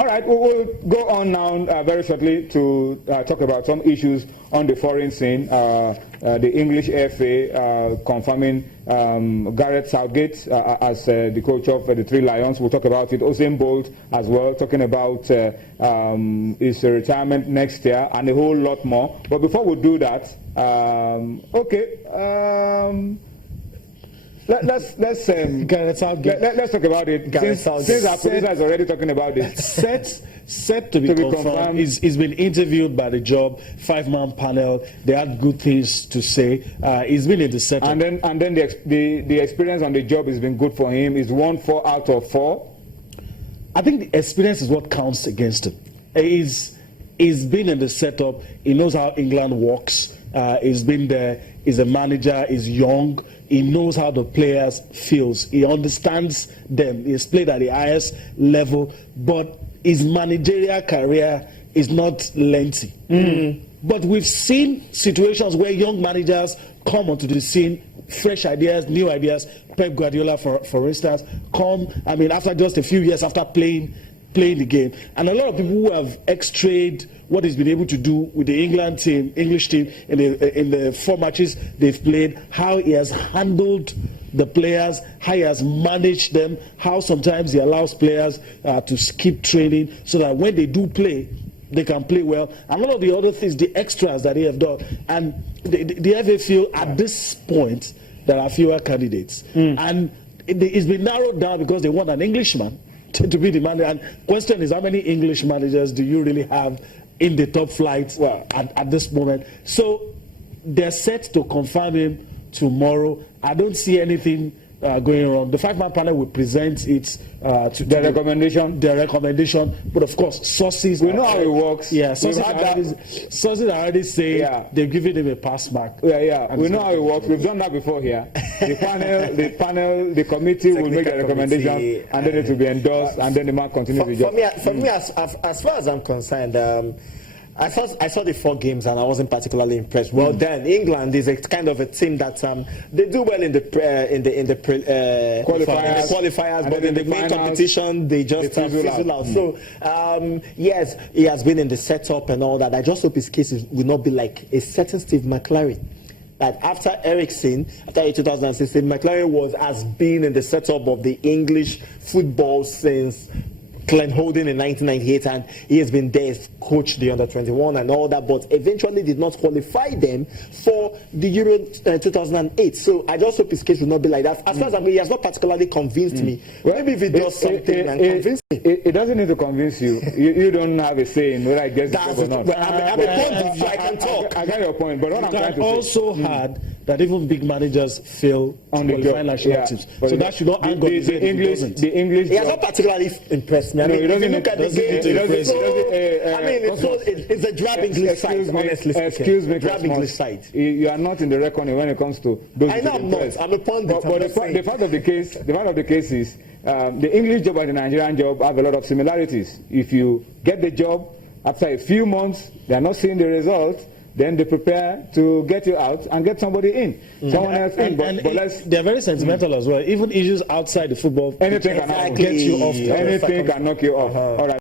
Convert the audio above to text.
All right, we will go on now very shortly to talk about some issues on the foreign scene. The English FA confirming Gareth Southgate as the coach of the Three Lions. We'll talk about it. Usain Bolt as well, talking about his retirement next year and a whole lot more. But before we do that, Let's talk about it. Since our producer is already talking about it. Set to be confirmed. He's been interviewed by the job 5-man panel. They had good things to say. He's been in the setup. And then the experience on the job has been good for him. He's won 4 out of 4. I think the experience is what counts against him. He's been in the setup. He knows how England works. He's been there. He's a manager. He's young. He knows how the players feels. He understands them. He's played at the highest level, but his managerial career is not lengthy. But we've seen situations where young managers come onto the scene, fresh ideas, new ideas. Pep Guardiola, for instance, after just a few years after playing the game. And a lot of people who have x-rayed what he's been able to do with the English team in the 4 matches they've played, how he has handled the players, how he has managed them, how sometimes he allows players to skip training so that when they do play, they can play well. And all of the other things, the extras that they have done. And the FA feel at this point there are fewer candidates. And it's been narrowed down because they want an Englishman to be the manager. And question is, how many English managers do you really have in the top flight at this moment? So they're set to confirm him tomorrow. I don't see anything going wrong. The 5-man panel will present its the recommendation. But of course, sources. We know how it works. Yeah, sources are already saying they've given him a pass mark. Yeah. We know how it works. We've done that before here. The committee will make a recommendation, and then it will be endorsed, and then the man continues the job. For me, as far as I'm concerned, I saw the 4 games and I wasn't particularly impressed. Well, then England is a kind of a team that they do well in the qualifiers, but in the main competition they just fizzle out. So yes, he has been in the setup and all that. I just hope his case will not be like a certain Steve McClaren. That after Ericsson, after 2016, McClaren has been in the setup of the English football since Glenn Holding in 1998, and he has been there, coached the under-21 and all that, but eventually did not qualify them for the Euro 2008. So I just hope his case will not be like that. As far as he has not particularly convinced me. Well, maybe if he does something and convince me. It doesn't need to convince you. You don't have a say in whether I guess it or not. I can talk. I got your point, but what I'm trying to say. Also had that even big managers fail on the national teams. So that should not anger the English. He has not particularly impressed me. I mean, if you look at the game, it's a drab English side, honestly speaking. Excuse me, drab English side. You are not in the reckoning when it comes to those. I know I'm not. I'm a pundit. But the fact of the case is the English job and the Nigerian job have a lot of similarities. If you get the job, after a few months, they are not seeing the results, then they prepare to get you out and get somebody in, someone else in. But they're very sentimental as well. Even issues outside the football, anything can get you off. Anything can knock you off. All right.